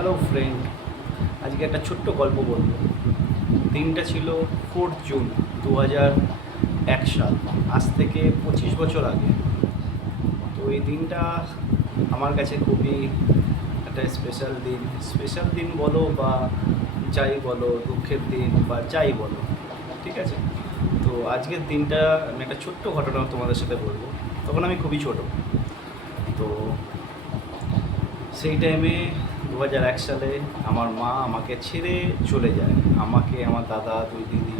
Hello friend, আজকে একটা ছোট্ট গল্প বলবো। দিনটা ছিল 4 জুন 2001 সাল, আজ থেকে 25 বছর আগে। তো এই দিনটা আমার কাছে খুবই একটা স্পেশাল দিন বলো বা যাই বলো, দুঃখের দিন বা যাই বলো, ঠিক আছে। তো আজকের দিনটা আমি একটা ছোট্ট ঘটনা তোমাদের সাথে বলবো। তখন আমি খুবই ছোট। তো সেই টাইমে 2001 সালে আমার মা আমাকে ছেড়ে চলে যায়, আমাকে, আমার দাদা, দুই দিদি।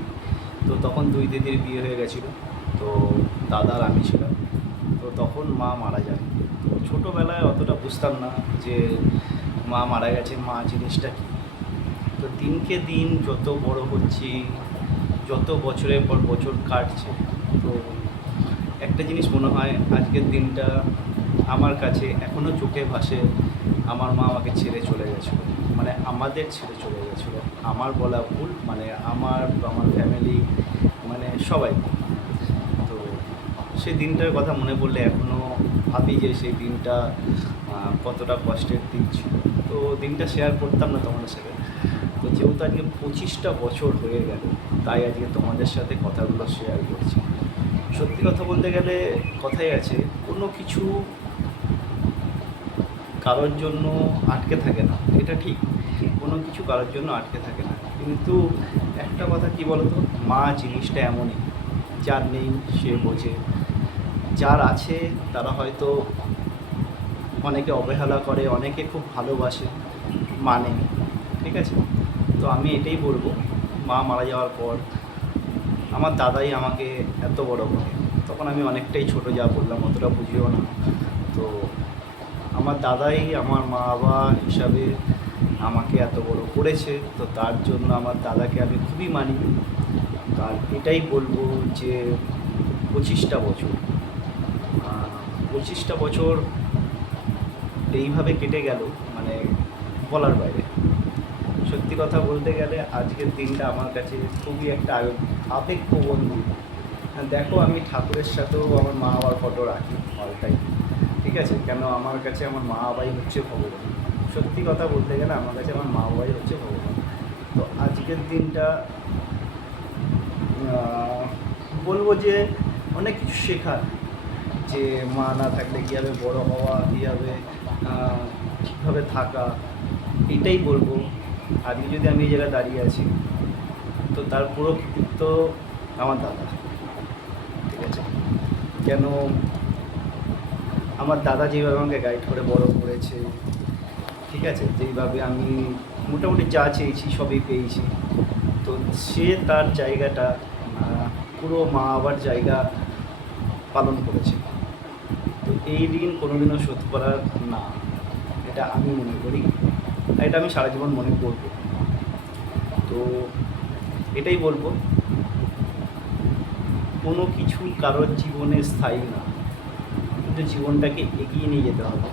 তো তখন দুই দিদির বিয়ে হয়ে গেছিলো। তো দাদার আমি ছিলাম। তো তখন মা মারা যায়। তো ছোটোবেলায় অতটা বুঝতাম না যে মা মারা গেছে, মা জিনিসটা কী। তো দিনকে দিন যত বড় হচ্ছি, যত বছরের পর বছর কাটছে, তো একটা জিনিস মনে হয় আজকের দিনটা আমার কাছে এখনও চোখে ভাসে। আমার মা আমাকে ছেড়ে চলে গেছিলো, মানে আমাদের ছেড়ে চলে গেছিলো। আমার বলা ভুল, মানে আমার আমার ফ্যামিলি, মানে সবাই। তো সেই দিনটার কথা মনে পড়লে এখনও ভাবি যে সেই দিনটা কতটা কষ্টের দিন ছিল। তো দিনটা শেয়ার করতাম না তোমাদের সাথে। তো যেহেতু আজকে 25টা বছর হয়ে গেল, তাই আজকে তোমাদের সাথে কথাগুলো শেয়ার করছি। সত্যি কথা বলতে গেলে কথাই আছে, কোনো কিছু কারোর জন্য আটকে থাকে না, এটা ঠিক। কোনো কিছু কারোর জন্য আটকে থাকে না, কিন্তু একটা কথা কি বলতো, মা জিনিসটা এমনই, যার নেই সে বোঝে, যার আছে তারা হয়তো অনেকে অবহেলা করে, অনেকে খুব ভালোবাসে, মানে, ঠিক আছে। তো আমি এটাই বলবো, মা মারা যাওয়ার পর আমার দাদাই আমাকে এত বড় করে। তখন আমি অনেকটাই ছোট, যা বললাম অতটা বুঝিও না। তো আমার দাদাই আমার মা বাবা হিসাবে আমাকে এত বড় করেছে। তো তার জন্য আমার দাদাকে আমি খুবই মানি। আর এটাই বলবো যে 25টা বছর, 25টা বছর এইভাবে কেটে গেল, মানে বলার বাইরে। সত্যি কথা বলতে গেলে আজকের দিনটা আমার কাছে খুবই একটা আবেগপ্রবণ দিন। দেখো, আমি ঠাকুরের সাথেও আমার মা বাবার ফটো রাখি অলটাই, ঠিক আছে। কেন, আমার কাছে আমার মা বাবাই হচ্ছে ভগবান। সত্যি কথা বলতে গেলে আমার কাছে আমার মা বাবাই হচ্ছে ভগবান। তো আজকের দিনটা বলবো যে অনেক কিছু শেখার, যে মা না থাকলে কীভাবে বড় হওয়া, কীভাবে ঠিকভাবে থাকা, এটাই বলবো। আজকে যদি আমি এই জায়গায় দাঁড়িয়ে আছি, তো তার পুরো কৃতিত্ব আমার দাদা, ঠিক আছে। কেন, আমার দাদা যেভাবে আমাকে গাইড করে বড় করেছে, ঠিক আছে, যেইভাবে আমি মোটামুটি যা চেয়েছি সবই পেয়েছি। তো সে তার জায়গাটা পুরো মা বাবার জায়গা পালন করেছে। তো এই ঋণ কোনোদিনও শোধ করার না, এটা আমি মনে করি, এটা আমি সারা জীবন মনে করব। তো এটাই বলবো, কোনো কিছু কারোর জীবনে স্থায়ী না, কিন্তু জীবনটাকে এগিয়ে নিয়ে যেতে হবে।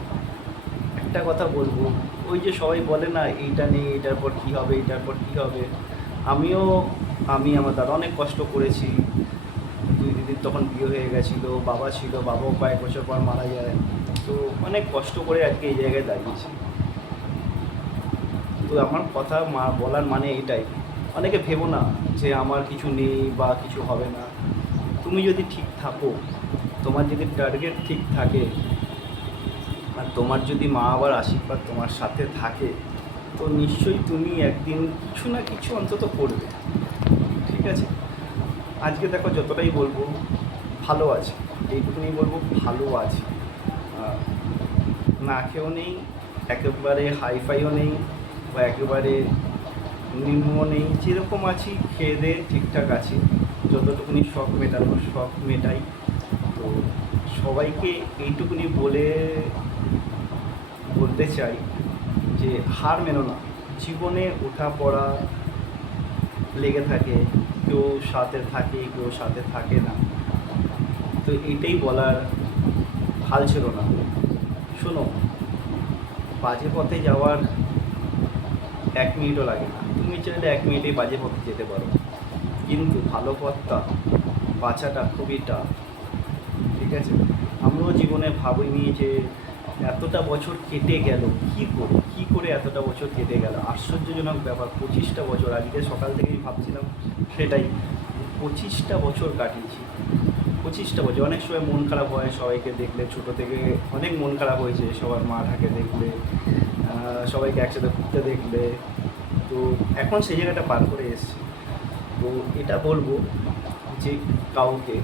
একটা কথা বলবো, ওই যে সবাই বলে না, এইটা নেই, এটার পর কী হবে, এটার পর কী হবে। আমি আমার দাদা অনেক কষ্ট করেছি। দুই দিদির তখন বিয়ে হয়ে গেছিলো, বাবা ছিল, বাবাও কয়েক বছর পর মারা যায়। তো অনেক কষ্ট করে আজকে এই জায়গায় দাঁড়িয়েছি। তো আমার কথা বলার মানে এইটাই, অনেকে ভেবো না যে আমার কিছু নেই বা কিছু হবে না। তুমি যদি ঠিক থাকো, তোমার যদি টার্গেট ঠিক থাকে, আর তোমার যদি মা বাবার আশীর্বাদ তোমার সাথে থাকে, তো নিশ্চয়ই তুমি একদিন কিছু না কিছু অন্তত করবে, ঠিক আছে। আজকে দেখো, যতটাই বলবো ভালো আছে, এইটুকুনি বলবো ভালো আছে। না খেয়েও নেই, একেবারে হাইফাইও নেই, বা একেবারে নিম্ন নেই, যেরকম আছি খেয়ে দিয়ে ঠিকঠাক আছি। যতটুকুনি শখ মেটানো শখ মেটাই। তো সবাইকে এইটুকুনি বলতে চাই যে হার মেনো না, জীবনে ওঠা পড়া লেগে থাকে, কেউ সাথে থাকে, কেউ সাথে থাকে না। তো এইটাই বলার, হাল ছিল না। শোনো, বাজে পথে যাওয়ার 1 মিনিটও লাগে না, তুমি চাইলে 1 মিনিটেই বাজে পথে যেতে পারো, কিন্তু ভালো পথটা বাঁচাটা খুবই টাফ, ঠিক আছে। আমিও জীবনে ভাবিনি যে এতটা বছর কেটে গেল কী করে এতটা বছর কেটে গেল, আশ্চর্যজনক ব্যাপার। 25টা বছর, আজকে সকাল থেকেই ভাবছিলাম সেটাই, 25টা বছর কাটিয়েছি। 25টা বছর। অনেক সময় মন খারাপ হয় সবাইকে দেখলে, ছোটো থেকে অনেক মন খারাপ হয়েছে সবার মাটাকে দেখলে, সবাইকে একসাথে ঘুরতে দেখলে। তো এখন সেই জায়গাটা পার করে এসেছি। তো এটা বলবো যে কাউকে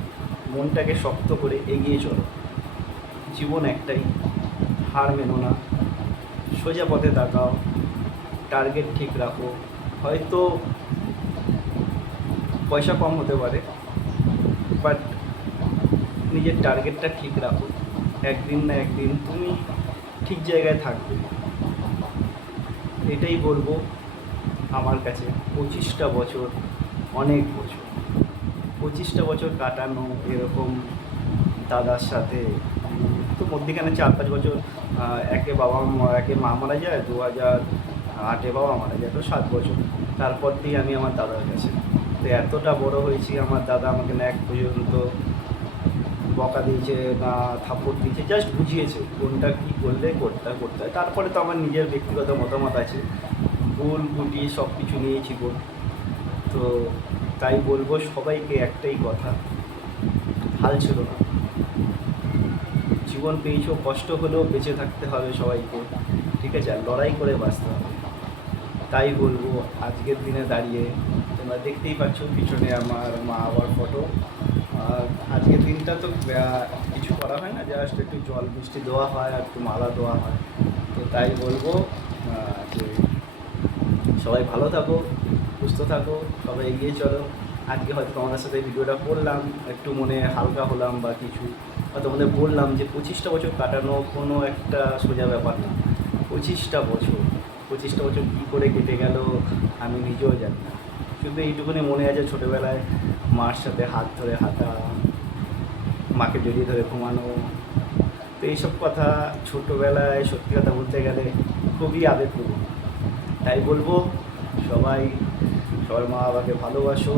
মনটাকে শক্ত করে এগিয়ে চলো, জীবন একটাই, হার মেনো না, সোজা পথে তাকাও, টার্গেট ঠিক রাখো। হয়তো পয়সা কম হতে পারে, বাট নিজের টার্গেটটা ঠিক রাখো, একদিন না একদিন তুমি ঠিক জায়গায় থাকবে। এটাই বলবো। আমার কাছে 25টা বছর অনেক বছর, 25টা বছর কাটানো এরকম দাদার সাথে। তো মধ্যিখানে 4-5 বছর একে মা মারা যায়, 2008-এ বাবা মারা যায়, তো 7 বছর। তারপর দিয়ে আমি আমার দাদার কাছে। তো এতটা বড় হয়েছি, আমার দাদা আমাকে না এক পর্যন্ত বকা দিয়েছে না থাপ্পড় দিয়েছে, জাস্ট বুঝিয়েছে কোনটা কী করলে করতে হয়। তারপরে তো আমার নিজের ব্যক্তিগত মতামত আছে, ভুল গুটি সব কিছু নিয়েছি বল। তো তাই বলবো সবাইকে একটাই কথা, হাল ছিল না। জীবন পেয়েছো, কষ্ট হলেও বেঁচে থাকতে হবে সবাইকে, ঠিক আছে? আর লড়াই করে বাঁচতে হবে। তাই বলবো আজকের দিনে দাঁড়িয়ে, তোমরা দেখতেই পাচ্ছ পিছনে আমার মা বাবার ফটো। আর আজকের দিনটা তো কিছু করা হয় না, জাস্ট একটু জল মিষ্টি দেওয়া হয় আর একটু মালা দেওয়া হয়। তো তাই বলবো যে সবাই ভালো থাকো, সুস্থ থাকো, সবাই এগিয়ে চলো। আজকে হয়তো তোমাদের সাথে ভিডিওটা করলাম, একটু মনে হালকা হলাম বা কিছু, বা তোমাদের বললাম যে 25টা বছর কাটানো কোনো একটা সোজা ব্যাপার না। 25টা বছর, 25টা বছর কী করে কেটে গেল আমি নিজেও জানি না। শুধু এইটুকুনি মনে আছে, ছোটোবেলায় মার সাথে হাত ধরে হাঁটা, মাকে জড়িয়ে ধরে ঘুমানো। তো এইসব কথা ছোটোবেলায় সত্যি কথা বলতে গেলে খুবই আবেগপূর্ণ। তাই বলবো সবাই সবার মা বাবাকে ভালোবাসো,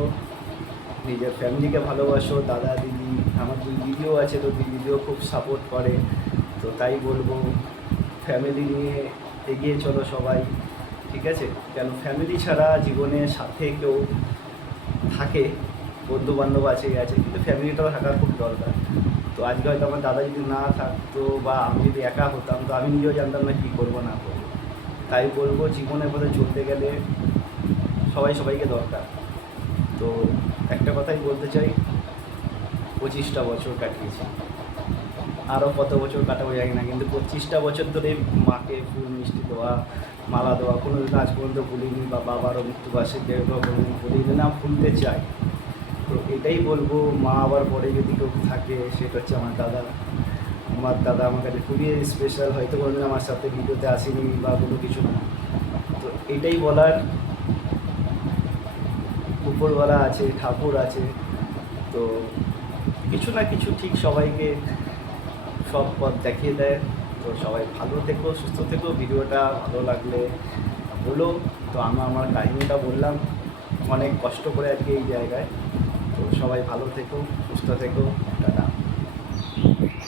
নিজের ফ্যামিলিকে ভালোবাসো। দাদা দিদি, আমার 2 দিদিও আছে, তো দিদিও খুব সাপোর্ট করে। তো তাই বলবো ফ্যামিলি নিয়ে এগিয়ে চলো সবাই, ঠিক আছে? কেন ফ্যামিলি ছাড়া জীবনের সাথে কেউ থাকে, বন্ধুবান্ধব আছে, কিন্তু ফ্যামিলিটাও থাকা খুব দরকার। তো আজকে হয়তো আমার দাদা যদি না থাকতো বা আমি যদি একা হতাম, তো আমি নিজেও জানতাম না কী করবো না করবো। তাই বলবো জীবনের পথে চলতে গেলে সবাই সবাইকে দরকার। তো একটা কথাই বলতে চাই, 25টা বছর কাটিয়েছি, আরও কত বছর কাটাবো জানি না, কিন্তু 25টা বছর ধরে মাকে ফুল মিষ্টি দেওয়া, মালা দেওয়া কোনো দিন আজ পর্যন্ত ভুলিনি, বা বাবারও মৃত্যুবার্ষিকী কোনোদিন ভুলিনি, না ভুলতে চাই। তো এটাই বলবো, মা আবার পরে যদি কেউ থাকে সেটা হচ্ছে আমার দাদা। আমার দাদা আমার কাছে খুবই স্পেশাল, হয়তো কোনোদিন আমার সাথে ভিডিওতে আসেনি বা কোনো কিছু না। তো এটাই বলার, উপরওয়ালা আছে, ঠাকুর আছে, তো কিছু না কিছু ঠিক সবাইকে সব পথ দেখিয়ে দেয়। তো সবাই ভালো থেকো, সুস্থ থেকো। ভিডিওটা ভালো লাগলে বলো। তো আমার কাহিনিটা বললাম, অনেক কষ্ট করে আজকে এই জায়গায়। তো সবাই ভালো থেকো, সুস্থ থেকো, টাটা।